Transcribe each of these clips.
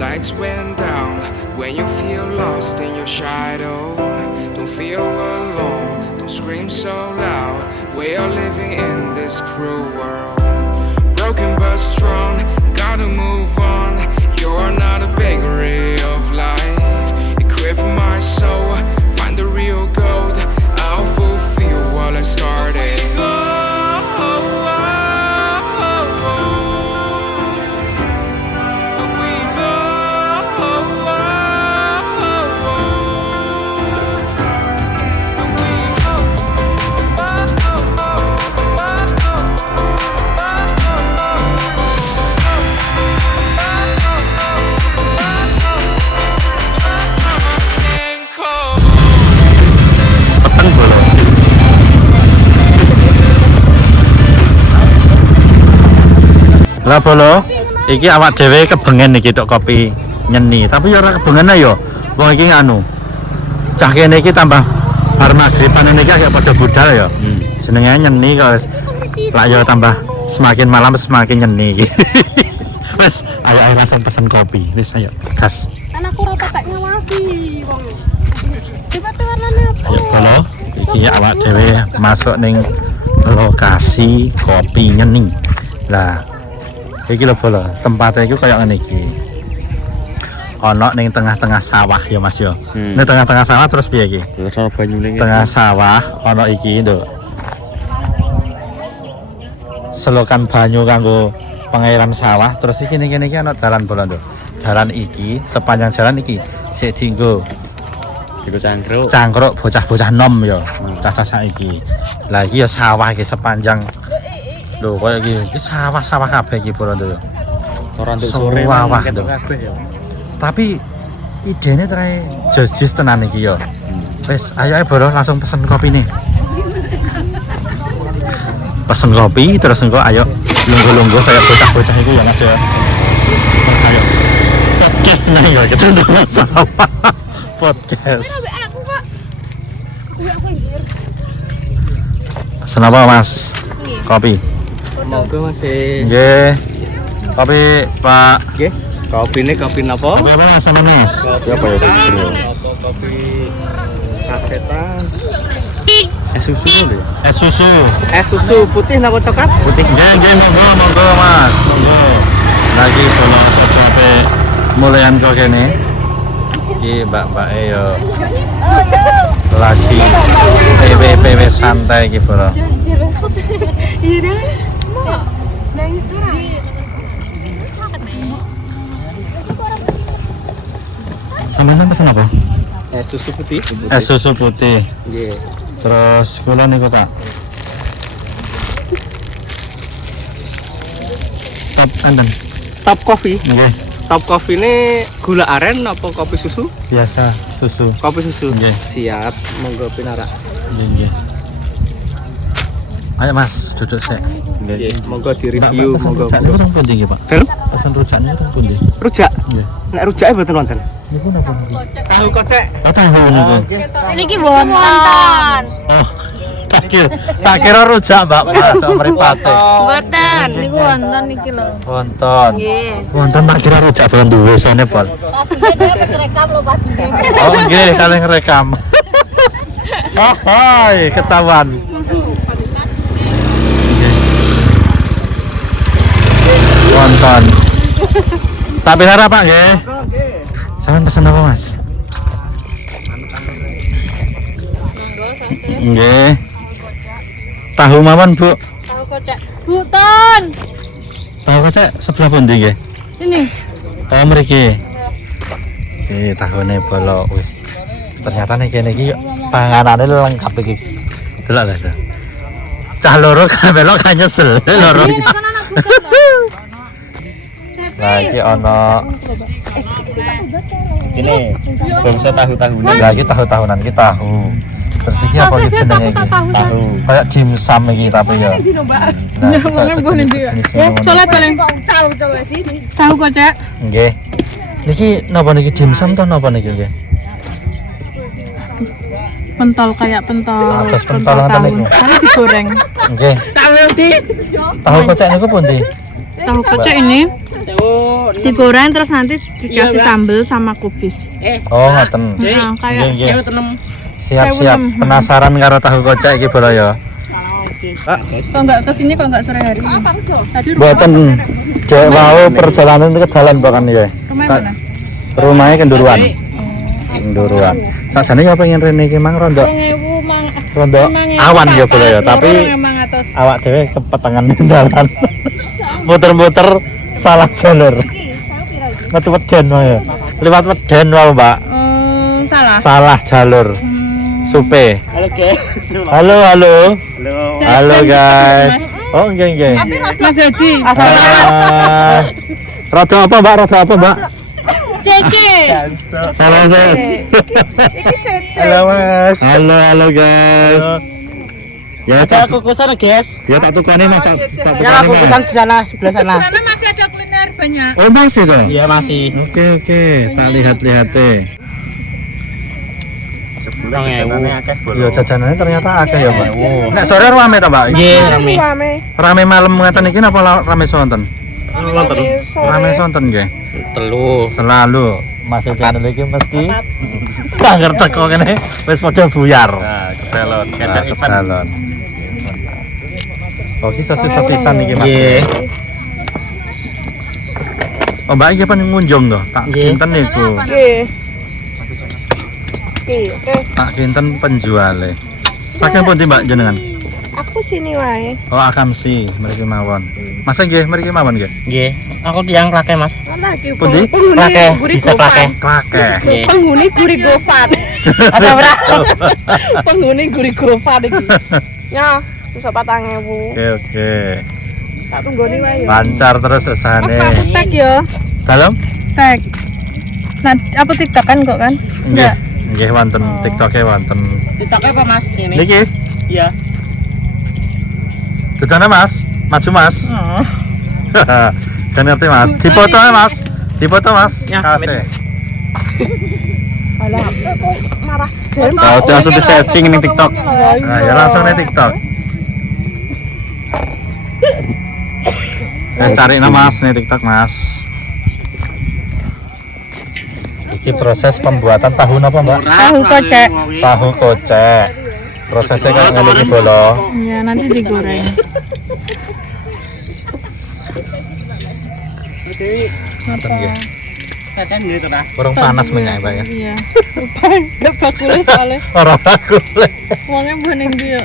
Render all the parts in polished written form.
Lights went down when you feel lost in your shadow. Don't feel alone, don't scream so loud. We are living in this cruel world. Broken but strong, gotta move on. You're not a bakery of life. Equip my soul, find the real gold. I'll fulfill what I started. Lah bolo, iki awak dhewe kebengen iki tok kopi nyeni, tapi ya ora kebengen ayo. Wong iki nganu. Cah kene iki tambah bar magriban iki agak padha budal ya. Jenenge nyeni kok. Lah ya tambah semakin malam semakin nyeni iki. Wes, ayo langsung pesen kopi. Wis ayo, gas. Anakku ora tak ngawasi wong. Coba warnane apa? Ayo bolo, iki awak dhewe masuk ning lokasi kopi nyeni. Lah iki lho bolo, tempatnya itu kayak ngene iki. Ono ning tengah-tengah sawah ya Mas yo. Ning tengah-tengah sawah terus piye iki? Ono banyune. Tengah sawah ono iki lho. Selokan banyu kanggo pengairan sawah, terus iki ning kene iki ono dalan bolo lho. Dalan iki, sepanjang jalan iki sik dienggo cangkruk bocah-bocah nom ya. Cacah saiki. Lah iki ya sawah iki sepanjang lho koyo iki sawah-sawah kabeh iki bolo lho. Ora nduk sore Sawah, ketok lho. kabeh ya. Tapi idene trae jejis tenan iki ya. Wes ayo bro langsung pesen kopi nih. Pesen kopi terus engko ayo lungguh-lungguh kayak bocah-bocah itu ya Mas ya. Terus ayo. Podcast nih ya kita nang sawah. Podcast. Aku kok. Iya aku anjir. Pesen apa Mas? Kopi. Monggo Mas. Nggih. Kopi Pak. Nggih. Kopine kopi napa? Kopi apa sama Mas? Kopi apa ya bro? Kopi sasetan. Es susu lho. Es susu. Es susu putih napa coklat? Putih. Nggih, monggo Mas. Monggo. Lagi bolo cocote mulean kok kene. Iki mbak-mbake yo. Lagi PW santai iki bolo. Iya deh. Nangis ora? Sampeyan pesen apa? Es susu putih. Es susu putih. Nggih. Terus kula niku Pak. Top enten. Top coffee. Nggih, Top coffee ini gula aren apa kopi susu? biasa susu. Kopi susu. Nggih. Siap. Monggo pinara. Nggih. Ayo Mas, duduk sik. Nggih. Monggo di-review, monggo. Rujak niku teng pundi nggih, Pak? Film? Pesen rujak niku teng pundi? Rujak. Nggih. Nek rujake mboten wonten. Niku napa niku? Tahu kocek. Oh, tahu niku. Niki wonten. Oh, tak kira rujak Mbak Mas, mripate. Mboten, niku wonten iki lho. Wonten. Nggih. Wonten tak kira rujak ben duwe sene, Bol. Rekam lho Pak. Oh, nggih, kalian ngerekam. Oh, hai, ketahuan. Wonten. Tak pinara Pak nggih. Sampeyan pesen apa Mas? Nggih. Tahu mawon, Bu. Tahu kocek. Buton. Tahu kocek sebelah pundi nggih? Ini. Oh, mriki. Iki tahune bolo wis. Ternyata nih kene iki panganane lengkap iki. Delok lho. Cah loro kabeh kan nyesel loro. Lah iki ana Ini bangsa tahu-tahunan. lah iki tahu-tahunan iki tahu. Terus iki apa iki jenenge iki? Tahu. Kayak dimsum iki tapi ya. Nah, Soalnya paling tahu kocek. nggih. Niki napa niki dimsum to napa niki nggih? Pentol kayak pentol. Atas pentol ngoten niku. Tapi digoreng. Nggih. Tahu kocek niku pundi? Tahu kocek ini Digoreng terus nanti dikasih sambal sama kubis. Oh, ngoten. Nah, kayak Nggih, nggih. Siap-siap. Penasaran karo tahu kocek iki bolo ya. kok nggak kesini kok nggak sore hari. Tadi Mboten dek wau perjalanan ke dalan bahkan ya. rumah mana? Rumahnya Kenduruan. Kenduruan. Sakjane ya pengen rene iki mang rondo. 2000 mang. Rondo awan ya bolo ya, tapi emang atas. awak dhewe kepetengan dalan. Muter-muter salah jalur. Metu weden wae. Liwat weden wae, Mbak. Salah. Salah jalur. Supe. Halo guys. Halo, halo. Halo. Halo guys. Oh, nggih nggih. Mas Edi. Rodo apa, Mbak? Rodo apa, Mbak? Cece. Halo, guys. Iki Cece. Halo Mas. Halo guys. Ya, Ada kukusan guys. ya tak tukani Mas, tak Ya tukani kukusan Mas. di sana sebelah sana. Sana masih ada kuliner banyak. Oh, masih toh? Iya masih. Oke, tak lihat-lihat deh. Ya jajanannya ternyata akeh ya, Mbak. Nek sore rame ta, Mbak? Nggih, Rame. Rame malam ngeten iki napa rame sonten? Rame sonten nggih. Telu. Selalu masih channel iki mesti kangen teko kene wis padha buyar. Nah, kebelot. Ngajak event. Kebalon. Oh, iki sosis-sosisan iki Mas. Nggih. Oh, Mbak iki pengunjung to. Tak Nggih. kinten niku. Oke. Oke. Tak kinten penjuale. Saking pundi Mbak jenengan? Aku sini wae. Oh, akamsi mriki mawon. Mas nggih mriki mawon nggih. Nggih. Aku tiang rake Mas. Mana iki? Pundi? Rake. Bisa rake. Klake. Nggih. Penghuni guri gofat. Ada ora? Penghuni guri gofat iki. Ya, bisa 4.000. Oke. Tak tunggoni wae ya. Lancar terus Mas sesane. aku tag ya. Dalam? Tag. Nah, apa TikTok kan kok kan? Nggih. Nggih wonten TikTok-e wonten. Ditake apa Mas ini? Niki, Iya. dudana Mas. Maju Mas. Oh. Kan ngerti Mas. Dipoto ya Mas. Dipoto Mas. Ya, Kasih. Alah, kok marah. Oh, langsung di searching ning TikTok. Nah, ya langsung nih TikTok. Saya cari nama Mas nih TikTok Mas. Iki proses pembuatan tahu apa Mbak? Tahu kocek. Tahu kocek. Prosesnya kayak ngene iki bolo. Ya, nanti digoreng. Ngoten nggih. Kacan ini terah. Kurang panas minyak Mbak ya. Iya. Enggak bakule soalnya. Ora bakule. Wonge mbok ning ndi yo.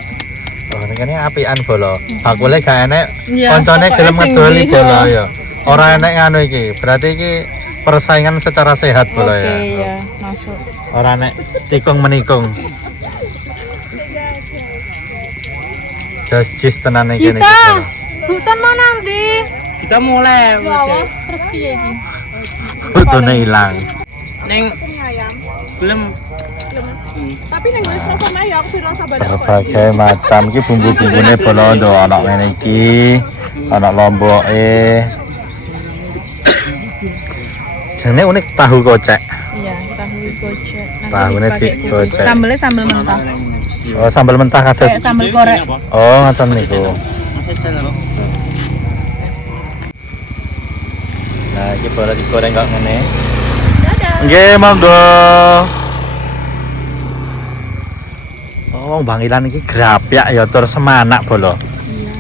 Oh, ini kan apian bolo. Bakule gak enek. Iya, Koncone pokoknya gelem sing ngedoli ndi, bolo ya. ya. Ora enek nganu iki. Berarti iki persaingan secara sehat bolo Oke, ya. ya, masuk. Ora enek tikung menikung. Jis tenan iki kene iki. Kita hutan mau nanti. Kita mulai. Ya Allah, terus piye iki? Fotone ilang. Neng belum. Tapi ning wis rasane ya aku rasa badak. Berbagai macam iki bumbu-bumbune bolo ndo ana ngene iki. Ana lomboke. Jenenge unik tahu kocek. Iya, tahu gocek. Nanti Tahune dipakai digocek. Sambelnya sambel mentah. Oh, sambal mentah kados. Kayak sambel korek. Oh, ngoten niku. Masih channel. Nah, iki bola digoreng kok ngene. Nggih, monggo. Oh, Bang Ilan iki grapyak ya tur semanak bolo. Iya.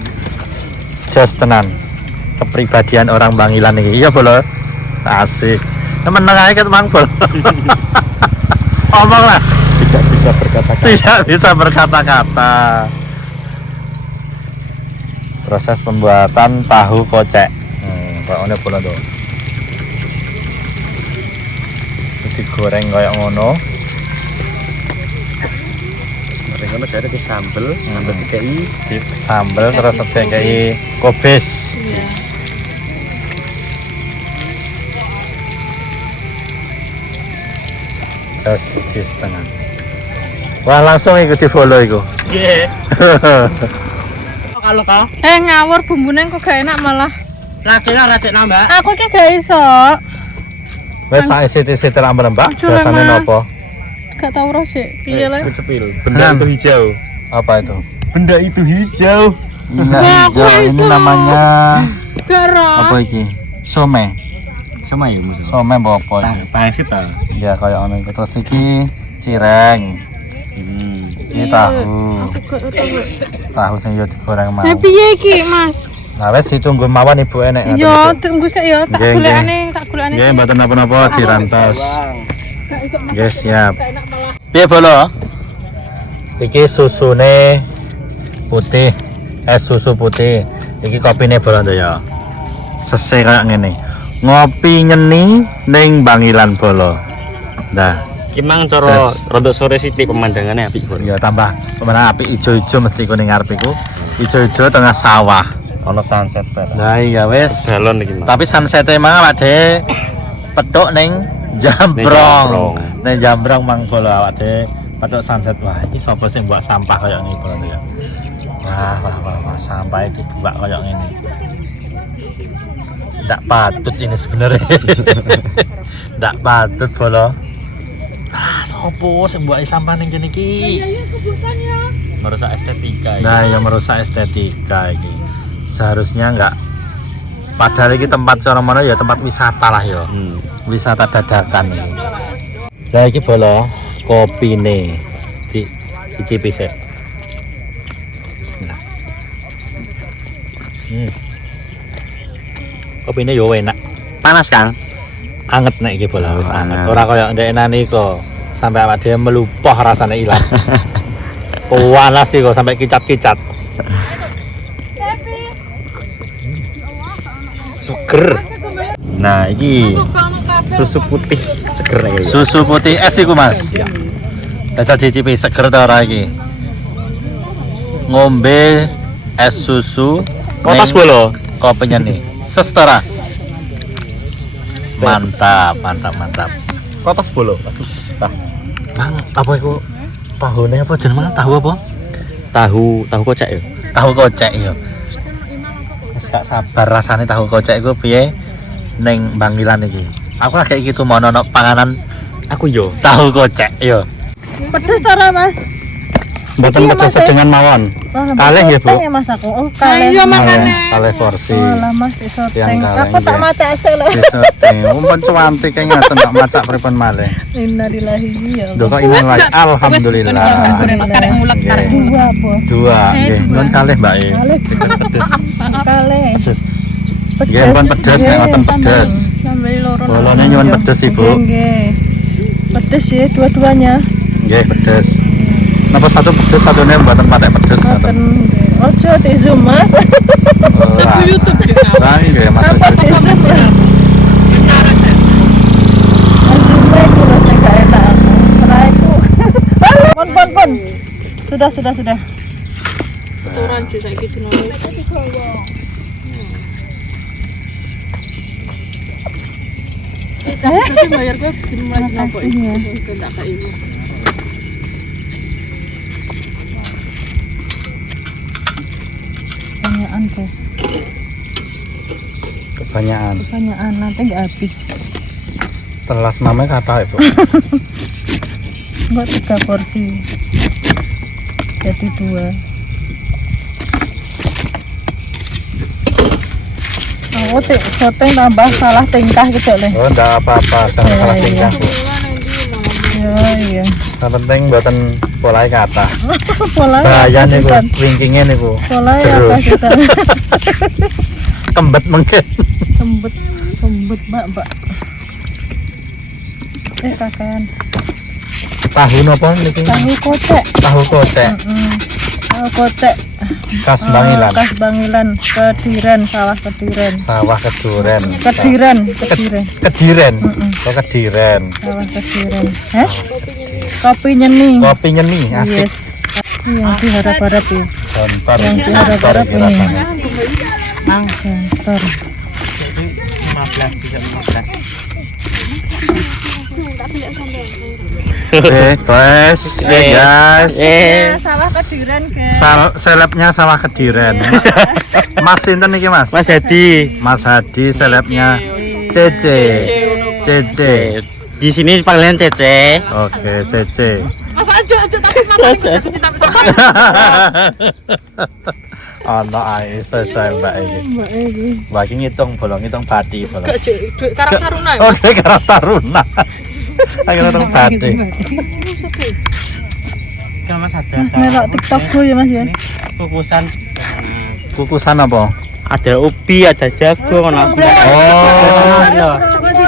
Jos tenan. Kepribadian orang Bang Ilan iki. Iya bolo. Asik. Meneng ae ket Mang bolo. Omong lah. Tidak bisa berkata-kata. Tidak bisa berkata-kata. Proses pembuatan tahu kocek. Pokoknya bola tuh. Digoreng kayak ngono. Mereka ngono jadi di sambel, sambel DKI. Sambel terus kayak kobis. Iya. Jis tengah. Wah, langsung ikuti follow iku. Nggih. Kalau kau Ngawur bumbune kok gak enak malah. racik Mbak. Aku iki gak iso. Wes sak isi-isi ambel Mbak. Jujur, Biasane Mas. nopo? Gak tau rosik. Piye lah. Sepil. Benda itu hijau. Apa itu? Benda itu hijau. Nah, aku hijau ini iso. namanya Gak roh. apa iki? Some. Sama ya Mas. Somai apa iki? Pangsit ta. Ya kaya ngono iku. Terus iki cireng. Iki tahu. Aku gak tahu. Tahu sing yo digoreng mau. Lah piye iki, Mas? Nah wis ditunggu mawon Ibu enek. Yo, tunggu sik yo, tak Nggih, golekane, tak golekane. Nggih, mboten napa-napa dirantos. Gak iso masak. Nggih, siap. Gak enak malah. Piye bolo? Iki susune putih, es susu putih. Iki kopine bolo ya. Sese kaya ngene. Ngopi nyeni ning Bangilan Bolo. Nah, Ki mang cara rada sore sithik pemandangannya apik kok. ya tambah pemandangan apik ijo-ijo mesti kuning ngarep iku. Ijo-ijo tengah sawah. Ono sunset bareng. Nah iya wis. Balon iki Mas. Tapi sunset emang awak dhewe petuk ning Jambrong. Ning Jambrong mang Bolo awak dhewe petuk sunset. Wah, iki sapa sing buat sampah kaya ngene Bolo ya. Wah, sampah dibuat kaya ngene. Ndak patut ini sebenarnya. Ndak patut Bolo. Sopo sing buat sampah ning kene iki? Ya kebutuhan ya. Merusak estetika. Nah, ya merusak estetika iki. Seharusnya enggak. Padahal iki tempat cara mana ya tempat wisata lah ya. Wisata dadakan iki. Lah iki Bolo, kopine dicipi sik. Bismillah. Kopine yo enak. Panas Kang. Anget nek iki Bolo, wis anget. anget. Ora kaya ndekne kok sampai awak dhewe melupoh rasane ilang. Panas sih kok sampai kicat-kicat. Tapi Suger. Nah, iki Susu putih seger ya. susu putih es iku Mas. Ya. Dadi dicipi seger ta ora iki? Ngombe es susu Kotas ning Bolo. kopi nyeni. Sestara. Mantap. Kotas Bolo. Tah. Mang, apa iku? Tahune apa jeneng tahu apa? Tahu kocak ya. Tahu kocek ya. Wis gak sabar rasane tahu kocek iku piye ning Bangilan iki. Aku lagi iki tuh mau ono panganan Aku yo. tahu kocek ya. pedes ora, Mas? Mboten Iya, pedes Mas, sedengan mawon. Kalih ya, Bu? Ya Mas aku. Oh, kalih. Kalih, kalih porsi. Oh, lah Mas iso Yang teng. kaleng, Aku tak nggih. macak sik lho. Disoteng, umpun cuantik kayak ngaten nak macak pripun malih. Innalillahi ya. Lho kok iman wae. Alhamdulillah. Karek mulet karek dua, Bos. Dua, nggih. Nuwun kalih, Mbak. Kalih. Pedes. Kalih. Pedes. Nggih, ampun pedes, nek ngoten pedes. Sampai loro. Bolone nyuwun pedes, Ibu. Nggih. Pedes ya dua-duanya. Nggih, pedes. Napa satu pedes, satunya mboten patek pedes. Ngoten. Ojo di Zoom, Mas. Aku YouTube juga. Lah nggih, Mas. Apa di Zoom ya? Zoom itu rasanya gak enak. Karena itu. Pon. Sudah. Setoran juga gitu nulis. Tapi bayar gue cuma apa itu tak kayak ibu. Kebanyakan guys. Kebanyakan nanti nggak habis. Telas namanya kata Ibu. Buat 3 porsi. Jadi 2. Aku syuting tambah salah tingkah gitu leh. Oh, ndak apa-apa, jangan Iya, salah iya. tingkah, Bu. Iya. Yang penting mboten polahe kata. Pola Bahaya niku, kasisan. wingkingnya niku. Pola Jero. apa kita? Kembet mungkin. Kembet, Mbak. Kakean. Tahu napa niki? Tahu kocek. Tahu kocek. Tahu kocek. Khas Bangilan. Khas Bangilan, Kediren, sawah Kediren. Sawah Keduren. Kediren. Kediren. Oh, Kediren. Sawah Kediren. Kopi nyeni. Kopi nyeni asik. Yes. Yang diharap-harap ya. Contor. Yang diharap-harap ini. Contor. 15 juga 15. Oke, guys. Guys. Sawah Kediren, guys. Selebnya sawah Kediren. Mas sinten iki, Mas? Mas Hadi. Mas Hadi selebnya Cece. Cece. Di sini panggilan Cece. Oke, Cece. Mas aja tapi makan cinta bisa. Ono ae selesai Mbak iki. Mbak iki ngitung bolong, ngitung pati bolong. Gak cek duit karang taruna ya. Oh, dia karang taruna. Ayo ngitung pati. Kan Mas ada. Melok TikTokku ya Mas ya. Kukusan. Kukusan apa? Ada ubi, ada jagung, ono semuanya. Oh. Iya.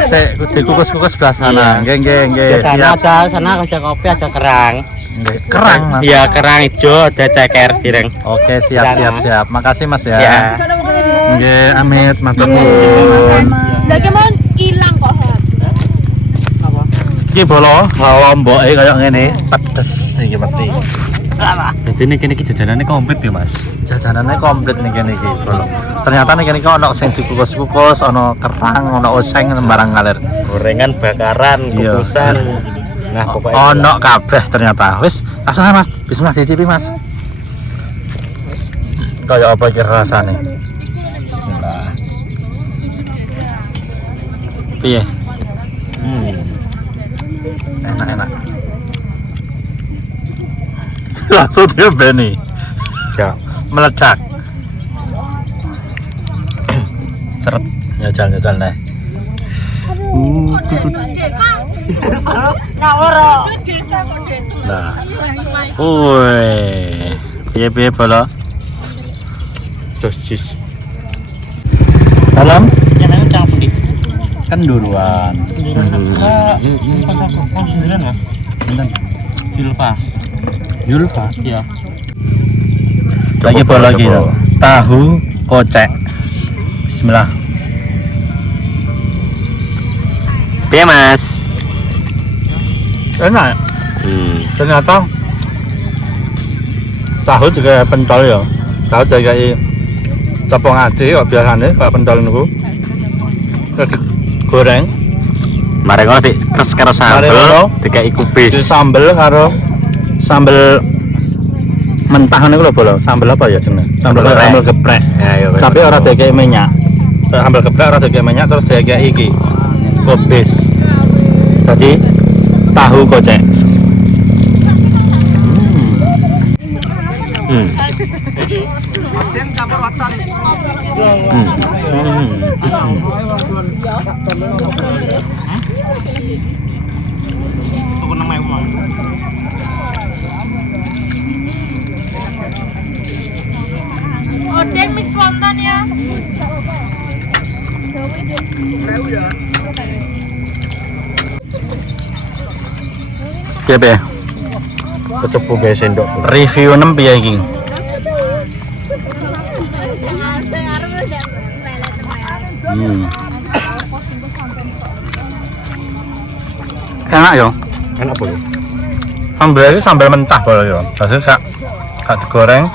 Sik dikukus-kukus sebelah sana. Nggih, nggih, nggih. Di sana Siap. ada, sana ada kopi, ada kerang. Nggih. Kerang, Mas. Iya, kerang hijau, ada ceker direng. Oke, siap, siap, siap. Makasih Mas ya. Ya. Nggih, amit matur nuwun. Lagi mau hilang kok. Iki bolo lomboke kaya ngene, pedes iki mesti. Jadi ini kini jajanannya komplit ya Mas. Jajanannya komplit nih kene iki bolo. Ternyata nih kene iki ono sing dikukus-kukus, ono kerang, ono oseng sembarang ngalir. Gorengan, bakaran, Iya. kukusan. Nah pokoknya Ono kabeh ternyata. Wis, langsung aja Mas. Bismillah dicipi Mas. Kayak apa iki rasane? Bismillah. Piye? Enak-enak. Langsung dia beni. Ya. Meledak. Seret. Nyajal nih. Nah. Woi. Piye bolo? Jus. Salam. Yang lain cang pundi. Kan duluan. Sendirian Mas. Silva. Julfa. Iya. Lagi bolo lagi ya. Tahu kocek. Bismillah. Piye Mas? Enak. Ternyata tahu juga pentol ya. Tahu juga cepong ati kok biasane kok pentol niku. Goreng, Mari ngono dikres karo Mari sambel, ngono. dikai kubis. di sambel karo sambel mentah niku lho bolo. Sambel apa ya jenenge? Sambel geprek. Ya, iya. Tapi ora dikei minyak. Sambel geprek ora dikei minyak terus dikei iki kubis. Jadi tahu kocek. Odeng mix wonton ya. Piye? Kecupu gawe sendok. Review 6 piye iki? Enak ya. Enak apa ya? Sambel ini sambal mentah bolo ya. Jadi gak digoreng.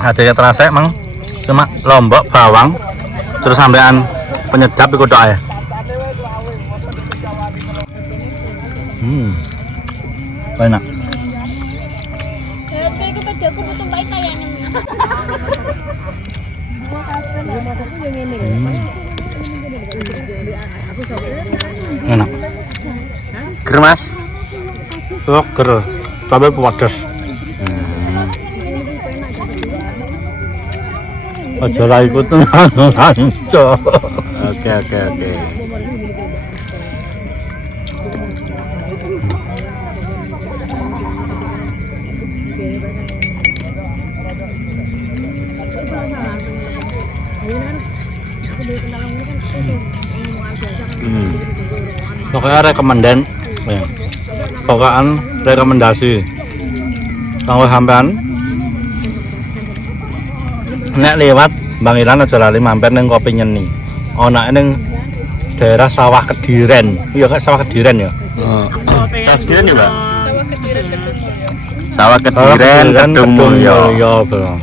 Ada terasa emang cuma lombok bawang terus sampean penyedap iku tok ae. Enak. Enak. Ger Mas. Oh, ger. Tapi pedes. Aja ra ikut lanco. Oke. Pokoknya rekomendasi kanggo sampean nek lewat Bangilan aja lali mampir ning Kopi Nyeni. Ana ning daerah Sawah Kediren. Iya kan Sawah Kediren ya? Sawah Kediren ya, Pak? Sawah Kediren Kedung Mulyo. Sawah Kediren Kedung Mulyo. Iya, Bro.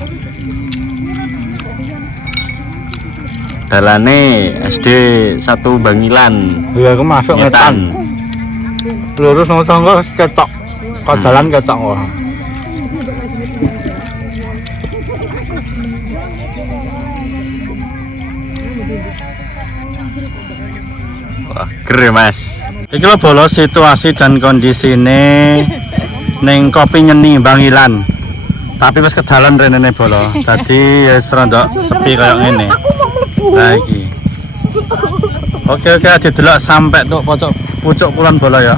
Dalane SD 1 Bangilan. Iya, aku masuk ngetan. Lurus nang tangga ketok. Kok jalan ketok kok. Wah, keren Mas. Iki lho bolo situasi dan kondisine ning Kopi Nyeni Bangilan. Tapi pas kedalan rene bolo. Tadi ya serondok sepi kayak ngene. Lagi. Oke, didelok sampai tuh pucuk kulon bolo ya.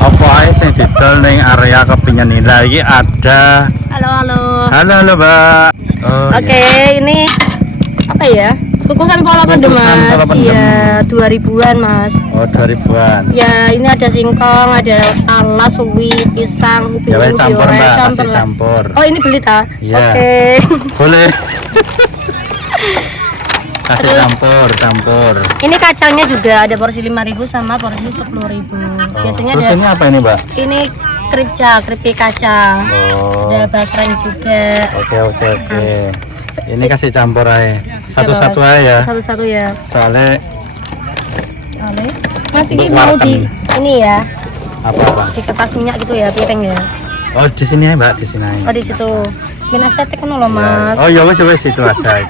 Apa ae sing didol ning area Kepingan ini. Lagi ada. Halo. Halo, Mbak. Oh, Oke, ini apa ya? Kukusan pola pendem, Kukusan Mas. pola pendem. Ya, 2000-an, Mas. Oh, 2000-an. Ya, ini ada singkong, ada talas, uwi, pisang, ubi Ya wes ubi campur, oranye, Mbak, kasih lah. campur. Oh, ini beli ta? Iya. Oke. Boleh. Kasih Terus- campur. Ini kacangnya juga ada porsi 5.000 sama porsi 10.000. Biasanya Terus ada ini apa ini, Mbak? ini keripik kacang. Oh. Ada basreng juga. Oke. Ini kasih campur aja. Satu-satu Mas. aja ya. Satu-satu ya. Soalnya Boleh. Mas ini Untuk mau warteg. di ini ya, apa? di kertas minyak gitu ya, piring ya. Oh, di sini ya, Mbak, di sini aja. Oh, di situ. Min estetik kan loh, Mas. Oh, ya wes itu aja.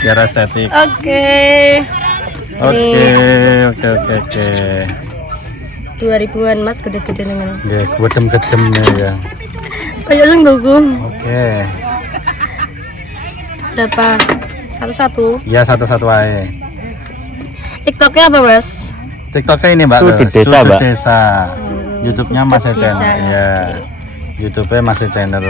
Biar estetik. Oke. Oke. 2000-an, Mas, gede-gede nih. Ya, gedem ya. Kayak sing tuku. Oke. Berapa? Satu-satu. Ya, satu-satu aja. TikToknya apa, Mas? TikToknya ini, Mbak. Sudut Desa, Sudut Mbak. Desa. YouTube-nya Sudut masih Desa. channel. Ya. YouTube-nya masih channel.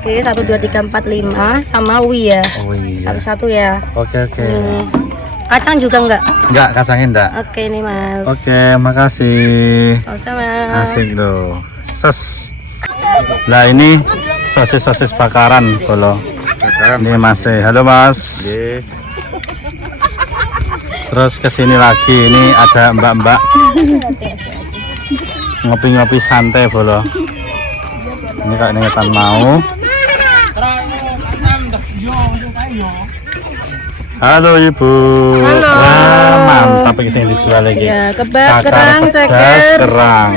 Oke, 1 2 3 4 5 sama Wi ya. Oh iya. Satu-satu ya. Oke. Nih. Kacang juga enggak? Enggak, kacangnya enggak. Oke nih, Mas. Oke, makasih. Sama-sama. Asik loh. Lah ini sosis bakaran bolo. Ini masih. Halo, Mas. Terus kesini lagi, ini ada mbak-mbak ngopi-ngopi santai bolo. Ini kayak ngetan mau. Halo Ibu. Halo. Wah, mantap ini yang dijual lagi. Ya, kebab, Cakar, kerang, pedas, ceker. kerang.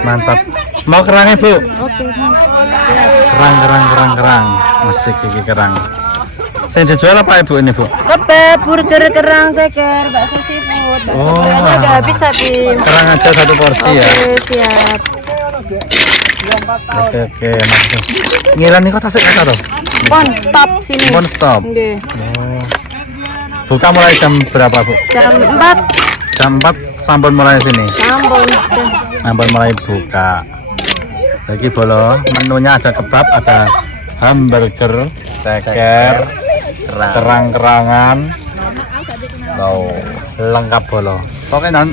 Mantap. Mau kerangnya, Bu? Oke, Mas. Kerang. Masih gigi kerang. Saya dijual apa Ibu ini, Bu? Kebab, burger, kerang, ceker, bakso seafood. Bakso Oh. gorengnya udah habis tapi. Kerang aja satu porsi ya. Oke, siap. Oke, masuk. Ngiran nih kok tasik kata tuh. Pon, stop sini. Mohon stop. Oke. Oh. Buka mulai jam berapa, Bu? Jam 4 Jam 4 sampun mulai sini. sampun. Sampun mulai buka. Lagi bolo, menunya ada kebab, ada hamburger, ceker, kerang-kerangan. Wow, lengkap bolo. Pokoknya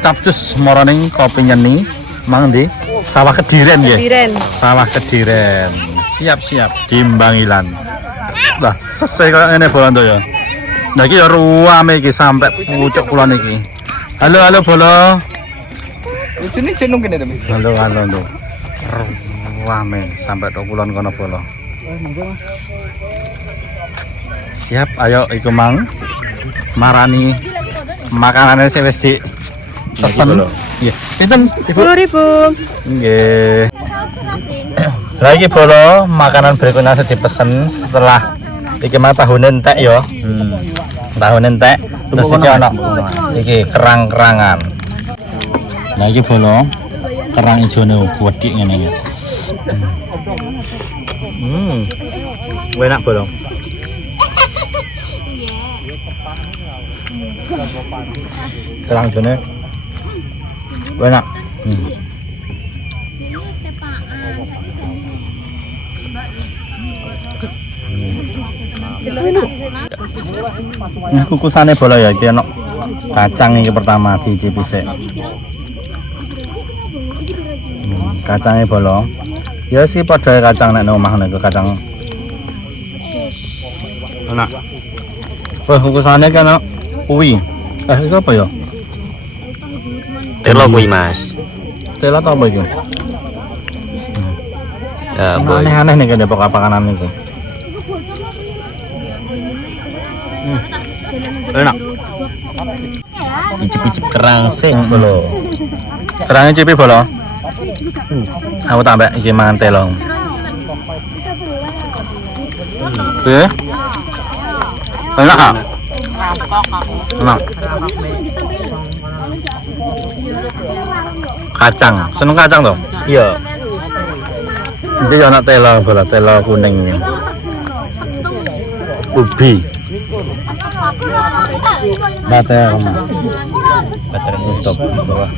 capcus moroning kopi nyeni mang di sawah Kediren ya. Diren. Sawah Kediren. Siap di Bangilan. Lah, selesai kalau ini bolo tuh ya. Lagi ya ruame iki sampai pucuk kulon iki. Halo bolo. Ini cenung kene temen. Halo tuh. Ruame sampai tok kulon kono bolo. Siap, ayo iku mang. Marani makanannya sih wis di pesen. Iya. Pinten, Ibu? 10.000. Nggih. Lagi bolo, makanan berikutnya harus dipesen setelah iki mah tahunan entek ya. Tahunan entek. Terus iki ana iki kerang-kerangan. Nah iki bolo, kerang ijone wedhik ngene ya. Enak bolo. Kerang ijone enak. Ini kukusannya bola ya, iki ana kacang ini pertama dicipi sik. Kacangnya bolong. Ya sih pada kacang nek omah nek kacang. Enak. Wah, kukusannya kan uwi. Itu apa ya? Telo kuwi, Mas. Tela apa iki? Ya, boy. Aneh-aneh nih kan depok pakanan iki. Enak. Icip-icip kerang sing Bolo. Kerangnya cipi bolo. Aku tambah iki mangan telo. Oke. Enak ah? Enak. Kacang, seneng kacang toh? Iya. Nanti anak telo kuning ini. Ubi. Bater rumah. Bater tutup. Bawah.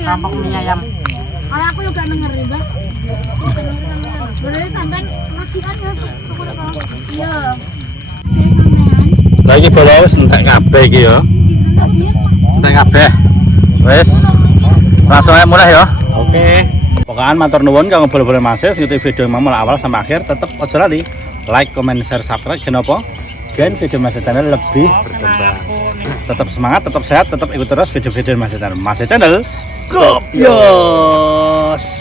Rampok mie ayam. Kalau aku juga denger juga. Boleh tambahin lagi kan ya? Iya. Lagi bola wis entek kabeh iki ya. Entek kabeh. Wis. Langsung aja mulai ya. Oke. Pokoknya matur nuwun kanggo bola-bola masih ngikuti video mamul awal sampai akhir, tetep aja lali like, comment, share, subscribe kenapa? Gen video Masih Channel lebih Berkembang. tetap semangat, tetap sehat, tetap ikut terus video-video Masih Channel. Masih Channel. Go! Yos.